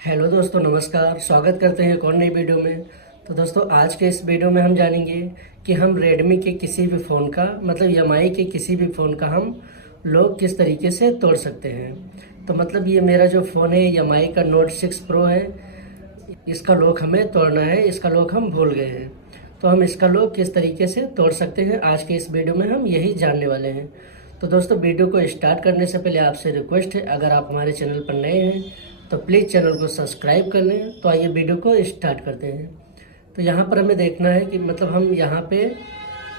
Hello दोस्तों, नमस्कार। स्वागत करते हैं एक और नई वीडियो में। तो दोस्तों, आज के इस वीडियो में हम जानेंगे कि हम रेडमी के किसी भी फ़ोन का मतलब एमआई के किसी भी फ़ोन का हम लॉक किस तरीके से तोड़ सकते हैं। तो मतलब ये मेरा जो फ़ोन है एमआई का नोट 6 प्रो है, इसका लॉक हमें तोड़ना है। इसका लॉक हम भूल गए हैं, तो हम इसका लॉक किस तरीके से तोड़ सकते हैं, आज के इस वीडियो में हम यही जानने वाले हैं। तो दोस्तों, वीडियो को स्टार्ट करने से पहले आपसे रिक्वेस्ट है, अगर आप हमारे चैनल पर नए हैं तो प्लीज़ चैनल को सब्सक्राइब कर लें। तो आइए वीडियो को स्टार्ट करते हैं। तो यहाँ पर हमें देखना है कि मतलब हम यहाँ पे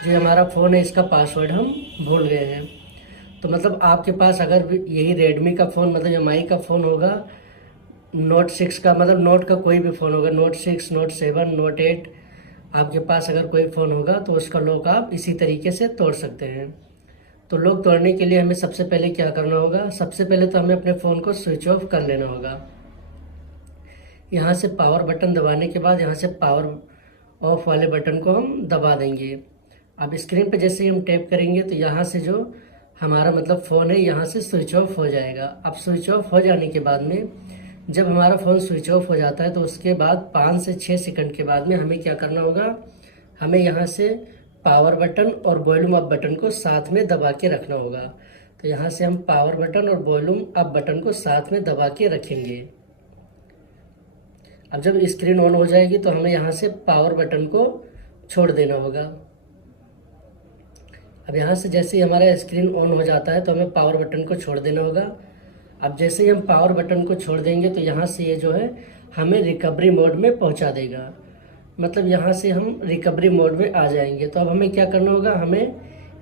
जो हमारा फ़ोन है इसका पासवर्ड हम भूल गए हैं। तो मतलब आपके पास अगर यही रेडमी का फ़ोन मतलब एमआई का फ़ोन होगा, नोट 6 का मतलब नोट का कोई भी फ़ोन होगा, नोट 6, नोट 7, नोट 8, आपके पास अगर कोई फ़ोन होगा तो उसका लॉक आप इसी तरीके से तोड़ सकते हैं। तो लॉक तोड़ने के लिए हमें सबसे पहले क्या करना होगा, सबसे पहले तो हमें अपने फ़ोन को स्विच ऑफ कर लेना होगा। यहाँ से पावर बटन दबाने के बाद यहाँ से पावर ऑफ वाले बटन को हम दबा देंगे। अब स्क्रीन पे जैसे ही हम टैप करेंगे तो यहाँ से जो हमारा मतलब फ़ोन है यहाँ से स्विच ऑफ हो जाएगा। अब स्विच ऑफ हो जाने के बाद में जब हमारा फ़ोन स्विच ऑफ हो जाता है तो उसके बाद 5 से 6 सेकंड के बाद में हमें क्या करना होगा, हमें यहाँ से पावर बटन और वॉल्यूम अप बटन को साथ में दबा के रखना होगा। तो यहाँ से हम पावर बटन और वॉल्यूम अप बटन को साथ में दबा के रखेंगे। अब जब स्क्रीन ऑन हो जाएगी तो हमें यहाँ से पावर बटन को छोड़ देना होगा। अब यहाँ से जैसे ही हमारा स्क्रीन ऑन हो जाता है तो हमें पावर बटन को छोड़ देना होगा। अब जैसे ही हम पावर बटन को छोड़ देंगे तो यहाँ से ये जो है हमें रिकवरी मोड में पहुँचा देगा। मतलब यहाँ से हम रिकवरी मोड में आ जाएंगे। तो अब हमें क्या करना होगा, हमें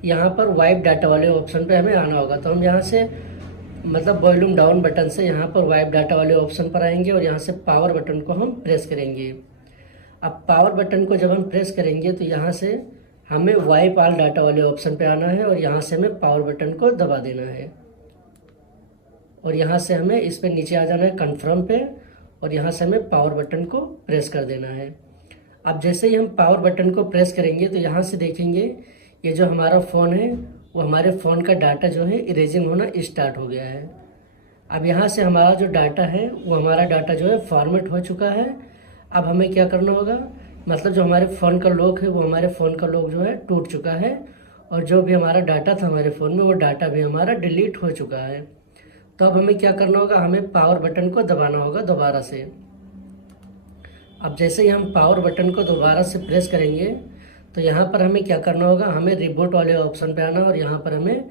यहाँ पर वाइप डाटा वाले ऑप्शन पे हमें आना होगा। तो हम यहाँ से मतलब वॉल्यूम डाउन बटन से यहाँ पर वाइप डाटा वाले ऑप्शन पर आएंगे और यहाँ से पावर बटन को हम प्रेस करेंगे। अब पावर बटन को जब हम प्रेस करेंगे तो यहाँ से हमें वाइप ऑल डाटा वाले ऑप्शन पे आना है और यहाँ से हमें पावर बटन को दबा देना है और यहाँ से हमें इस पे नीचे आ जाना है कन्फर्म पे और यहाँ से हमें पावर बटन को प्रेस कर देना है। अब जैसे ही हम पावर बटन को प्रेस करेंगे तो यहाँ से देखेंगे ये जो हमारा फ़ोन है वो हमारे फ़ोन का डाटा जो है इरेजिंग होना स्टार्ट हो गया है। अब यहाँ से हमारा जो डाटा है वो हमारा डाटा जो है फॉर्मेट हो चुका है। अब हमें क्या करना होगा, मतलब जो हमारे फ़ोन का लॉक है वो हमारे फ़ोन का लॉक जो है टूट चुका है और जो भी हमारा डाटा था हमारे फ़ोन में वो डाटा भी हमारा डिलीट हो चुका है। तो अब हमें क्या करना होगा, हमें पावर बटन को दबाना होगा दोबारा से। अब जैसे ही हम पावर बटन को दोबारा से प्रेस करेंगे तो यहाँ पर हमें क्या करना होगा, हमें रिबूट वाले ऑप्शन पे आना और यहाँ पर हमें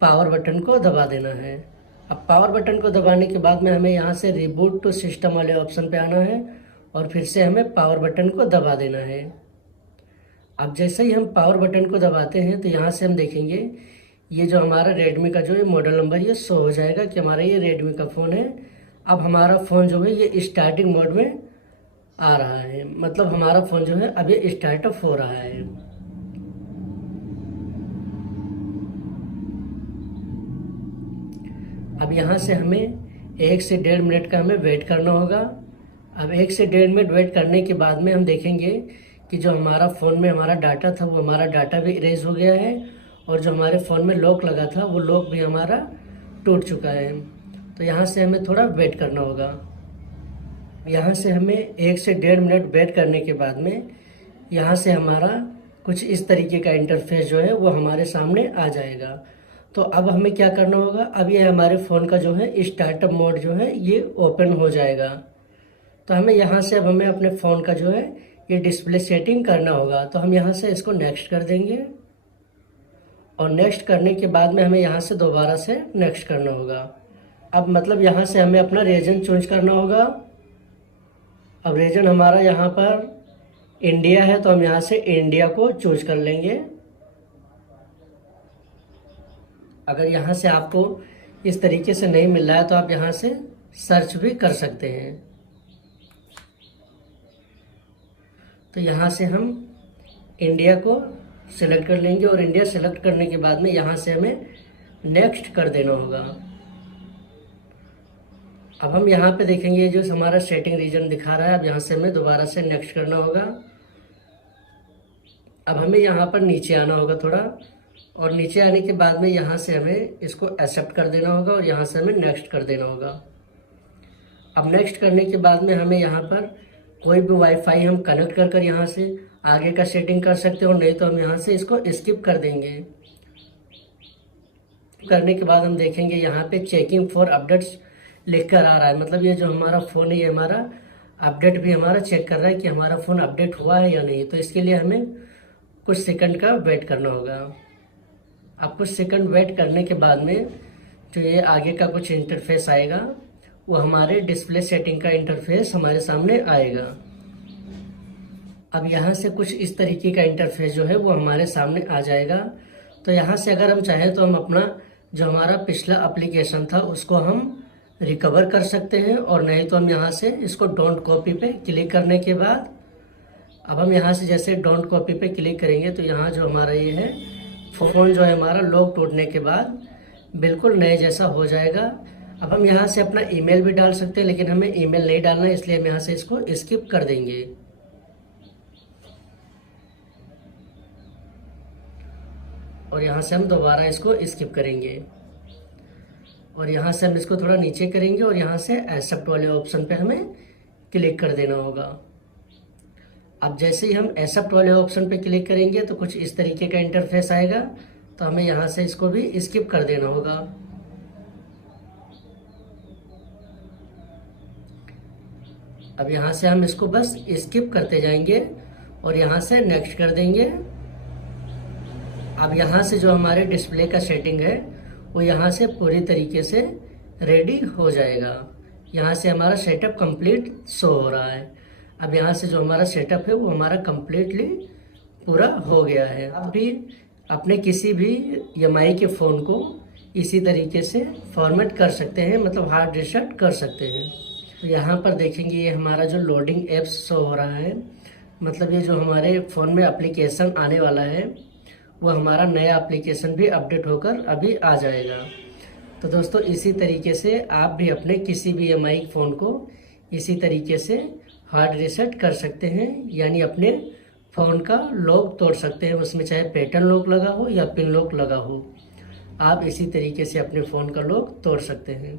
पावर बटन को दबा देना है। अब पावर बटन को दबाने के बाद में हमें यहाँ से रिबूट टू सिस्टम वाले ऑप्शन पे आना है और फिर से हमें पावर बटन को दबा देना है। अब जैसे ही हम पावर बटन को दबाते हैं तो यहाँ से हम देखेंगे ये जो हमारा रेडमी का जो है मॉडल नंबर ये शो हो जाएगा कि हमारा ये रेडमी का फ़ोन है। अब हमारा फ़ोन जो है ये स्टार्टिंग मोड में आ रहा है, मतलब हमारा फ़ोन जो है अभी स्टार्टअप हो रहा है। अब यहाँ से हमें 1 से 1.5 मिनट का हमें वेट करना होगा। अब 1 से 1.5 मिनट वेट करने के बाद में हम देखेंगे कि जो हमारा फ़ोन में हमारा डाटा था वो हमारा डाटा भी इरेज हो गया है और जो हमारे फ़ोन में लॉक लगा था वो लॉक भी हमारा टूट चुका है। तो यहाँ से हमें थोड़ा वेट करना होगा। यहाँ से हमें 1 से 1.5 मिनट वेट करने के बाद में यहाँ से हमारा कुछ इस तरीके का इंटरफेस जो है वो हमारे सामने आ जाएगा। तो अब हमें क्या करना होगा, अब ये हमारे फ़ोन का जो है स्टार्टअप मोड जो है ये ओपन हो जाएगा। तो हमें यहाँ से अब हमें अपने फ़ोन का जो है ये डिस्प्ले सेटिंग करना होगा। तो हम यहाँ से इसको नेक्स्ट कर देंगे और नेक्स्ट करने के बाद में हमें यहाँ से दोबारा से नेक्स्ट करना होगा। अब मतलब यहाँ से हमें अपना रीजन चूज करना होगा। अब रीजन हमारा यहाँ पर इंडिया है तो हम यहाँ से इंडिया को चूज कर लेंगे। अगर यहाँ से आपको इस तरीके से नहीं मिल रहा है तो आप यहाँ से सर्च भी कर सकते हैं। तो यहाँ से हम इंडिया को सिलेक्ट कर लेंगे और इंडिया सेलेक्ट करने के बाद में यहाँ से हमें नेक्स्ट कर देना होगा। अब हम यहाँ पे देखेंगे जो हमारा सेटिंग रीजन दिखा रहा है, अब यहाँ से हमें दोबारा से नेक्स्ट करना होगा। अब हमें यहाँ पर नीचे आना होगा थोड़ा और नीचे आने के बाद में यहाँ से हमें इसको एक्सेप्ट कर देना होगा और यहाँ से हमें नेक्स्ट कर देना होगा। अब नेक्स्ट करने के बाद में हमें यहाँ पर कोई भी वाईफाई हम कनेक्ट कर यहाँ से आगे का सेटिंग कर सकते हो, नहीं तो हम यहाँ से इसको स्किप कर देंगे। करने के बाद हम देखेंगे यहाँ पे चेकिंग फॉर अपडेट्स लिख कर आ रहा है, मतलब ये जो हमारा फ़ोन है ये हमारा अपडेट भी हमारा चेक कर रहा है कि हमारा फ़ोन अपडेट हुआ है या नहीं। तो इसके लिए हमें कुछ सेकंड का वेट करना होगा। अब कुछ सेकंड वेट करने के बाद में जो ये आगे का कुछ इंटरफेस आएगा वो हमारे डिस्प्ले सेटिंग का इंटरफेस हमारे सामने आएगा। अब यहाँ से कुछ इस तरीके का इंटरफेस जो है वो हमारे सामने आ जाएगा। तो यहाँ से अगर हम चाहें तो हम अपना जो हमारा पिछला एप्लीकेशन था उसको हम रिकवर कर सकते हैं, और नहीं तो हम यहाँ से इसको डोंट कॉपी पे क्लिक करने के बाद अब हम यहाँ से जैसे डोंट कॉपी पे क्लिक करेंगे तो यहाँ जो हमारा ये है फ़ोन जो है हमारा लॉक टूटने के बाद बिल्कुल नए जैसा हो जाएगा। अब हम यहाँ से अपना ईमेल भी डाल सकते हैं, लेकिन हमें ईमेल नहीं डालना है, इसलिए हम यहाँ से इसको स्किप कर देंगे। और यहाँ से हम दोबारा इसको स्किप करेंगे और यहाँ से हम इसको थोड़ा नीचे करेंगे और यहाँ से एक्सेप्ट वाले ऑप्शन पे हमें क्लिक कर देना होगा। अब जैसे ही हम एक्सेप्ट वाले ऑप्शन पे क्लिक करेंगे तो कुछ इस तरीके का इंटरफेस आएगा, तो हमें यहाँ से इसको भी स्किप कर देना होगा। अब यहाँ से हम इसको बस स्किप करते जाएंगे और यहाँ से नेक्स्ट कर देंगे। अब यहाँ से जो हमारे डिस्प्ले का सेटिंग है वो यहाँ से पूरी तरीके से रेडी हो जाएगा। यहाँ से हमारा सेटअप कंप्लीट शो हो रहा है। अब यहाँ से जो हमारा सेटअप है वो हमारा कंप्लीटली पूरा हो गया है। अब भी अपने किसी भी एमआई के फ़ोन को इसी तरीके से फॉर्मेट कर सकते हैं, मतलब हार्ड रीसेट कर सकते हैं। तो यहाँ पर देखेंगे ये हमारा जो लोडिंग एप्स शो हो रहा है, मतलब ये जो हमारे फ़ोन में एप्लीकेशन आने वाला है वो हमारा नया एप्लीकेशन भी अपडेट होकर अभी आ जाएगा। तो दोस्तों इसी तरीके से आप भी अपने किसी भी एमआई फ़ोन को इसी तरीके से हार्ड रीसेट कर सकते हैं, यानी अपने फ़ोन का लॉक तोड़ सकते हैं। उसमें चाहे पैटर्न लॉक लगा हो या पिन लॉक लगा हो, आप इसी तरीके से अपने फ़ोन का लॉक तोड़ सकते हैं।